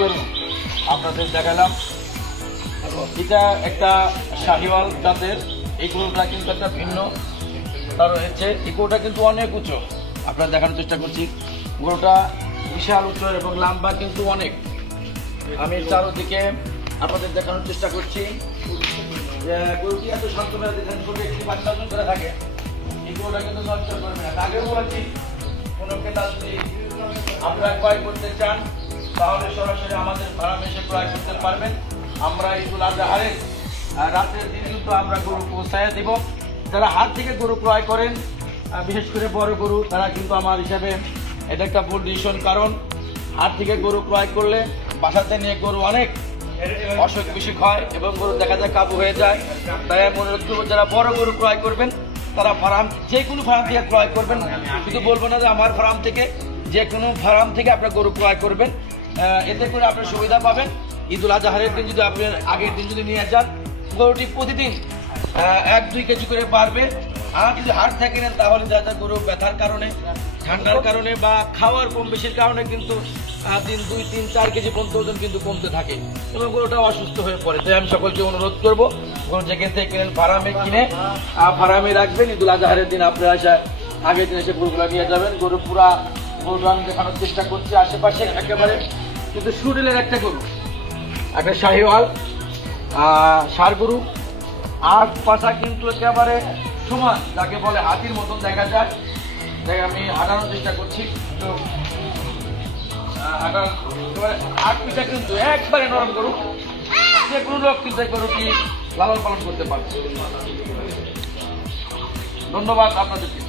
গরু আপনাদের দেখালাম। এটা একটা শাহিওয়াল জাতের। এই গরুটা কিন্তু একটা ভিন্ন রয়েছে। এই গরুটা কিন্তু অনেক উঁচু, আপনারা দেখানোর চেষ্টা করছি। গরুটা বিশাল উঁচু এবং লম্বা কিন্তু অনেক। আমি চারদিকে আপনাদের দেখানোর চেষ্টা করছি যে গরুটি এত শান্তভাবে দেখেন, গরু একটি বাচ্চা করে থাকে। এই গরুটা কিন্তু নষ্ট করবে না। আগেও বলেছি, কোনো ক্রেতা যদি আপনারা ক্রয় করতে চান তাহলে সরাসরি আমাদের ফার্মে এসে ক্রয় করতে পারবেন। আমরা ঈদুল আজহারের রাতের দিন কিন্তু আমরা গরু পৌঁছায় দিব। যারা হাট থেকে গরু ক্রয় করেন, বিশেষ করে বড় গরু, তারা কিন্তু আমার হিসাবে এটা একটা ভুল ডিসিশন। কারণ হাট থেকে গরু ক্রয় করলে বাসাতে নিয়ে গরু অনেক অসুখ বিসুখ হয় এবং গরু দেখা যায় কাবু হয়ে যায়। তাই আমি অনুরোধ করবো, যারা বড় গরু ক্রয় করবেন তারা ফার্ম, যে কোনো ফার্ম থেকে ক্রয় করবেন। শুধু বলবো না যে আমার ফার্ম থেকে, যে কোনো ফার্ম থেকে আপনার গরু ক্রয় করবেন। এতে করে আপনার সুবিধা পাবেন। ঈদুল আজহারের দিন যদি আপনি আগের দিন যদি নিয়ে যান, গরুটি প্রতিদিন 1-2 কেজি করে বাড়বে। আর যদি হাট থেকে নেন তাহলে যাতে গরু ব্যথার কারণে, ঠান্ডার কারণে বা খাওয়ার কম বেশির কারণে কিন্তু দিন 2-3-4 কেজি পর্যন্ত ওজন কিন্তু কমতে থাকে এবং গরুটা অসুস্থ হয়ে পড়ে। তাই আমি সকলকে অনুরোধ করবো, গরু যেখান থেকে কিনেন ফার্মে কিনে ফার্মে রাখবেন। ঈদুল আজহারের দিন আপনারা আগের দিন এসে গরুগুলো নিয়ে যাবেন। গরুটা আমি দেখানোর চেষ্টা করছি আশেপাশে। একেবারে কিন্তু সুডেলের একটা গরু, একটা শাহিওয়াল ষাঁড় গরু। আর পাশা কিন্তু একেবারে সমান, যাকে বলে হাতির মতন দেখা যায়। তাই আমি হাঁটানোর চেষ্টা করছি। তো আট পিঠা কিন্তু একবারে নরম গরু, যে কোনো লোক কিন্তু এই গরুটি লালন পালন করতে পারছে। ধন্যবাদ আপনাদেরকে।